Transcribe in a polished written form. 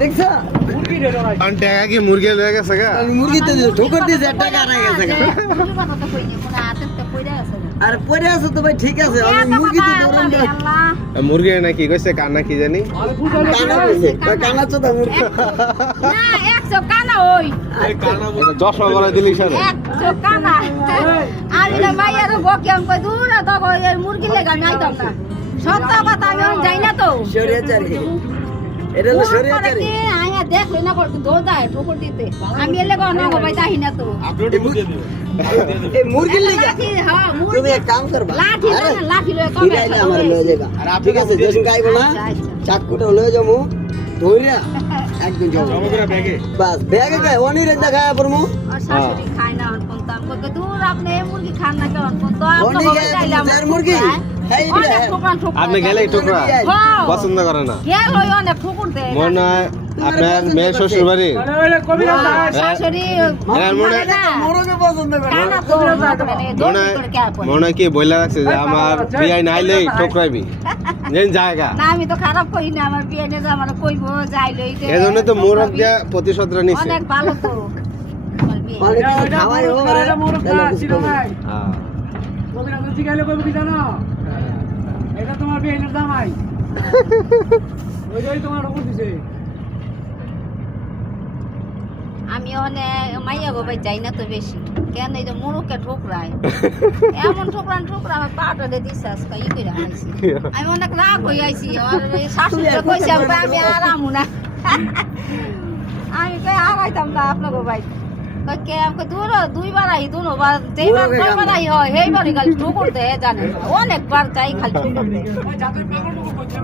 দেখছো টাকা কি মুরগি লয়ে গেছে গা? মুরগি তো ঠোকর দিয়েছে টাকা হারাই গেছে আর পরে আছে তো ভাই ঠিক আছে আমি মুরগি তো ধরলাম না। মুরগি নাকি কইছে কানা কি জানি কানা কইছে কানা চোদা মুরগি চশমা করে দিলি সারে শরীয়তচারী এটা তো শরীয়তচারী আমি এলে যাই না তো এই মুরগির লাগা তুমি এক কাম করবা লাঠি আরে লাঠি ফিরাইলে আমার লয়ে যাবা ঠিক আছে যখন গাইবো না চাকুটা লয়ে যাবো ধইরা একদিন যাবো বাস ব্যাগে গায় অনিরে দেখায় পড়মু শাশুড়ি খায় না অনপন তো আমি কই দূর আপনি এই মুরগি খান না কেন অনপন তো অনি গায় মুরগি এই রে আপনি গেলে টুকরা পছন্দ করে না গেল ওই অনেক ঠুকুর দেয় মনে হয় আপনার মেয়ের শ্বশুর বাড়ি শাশুড়ি মোরগে পছন্দ করে খানা তো মনে হয় কি বইলা রাখছে যে আমার বিয়াই নাইলেই ঠোকরাইবি যেন জায়গা না আমি তো খারাপ করি না আমার বিয়ে নিয়ে আমার কইবো যাইলো এই জন্য তো মোরগ দিয়া প্রতিশোধটা নিছে অনেক ভালো তো আমার বিয়ে। মানে কিছু খাওয়াই হোক হ্যাঁ এটা তোমার বিয়ের জামাই ওইটাই তোমার উপর দিছে আমি অনেক মাইয়া বাবাই যাই না তো বেশি কেন এই যে মুরুকে ঠোকরায় এমন ঠোকরা আমার পাটা দিয়ে দিছে আজকে ই করে আইছি আমি অনেক রাগ হয়ে আইছি আমার এই শাশুড়ি কইছে আমি আরামু না আমি কই আরাইতাম না আপনাকে ভাই কই কে আমাকে দূর দুইবার আই দুবার যেইবার কয়বার আই হয় সেইবারই খালি ঠোকর দেয় জানেন অনেকবার যাই খালি ঠোকর দেয় ওই যাতে পেপার করছে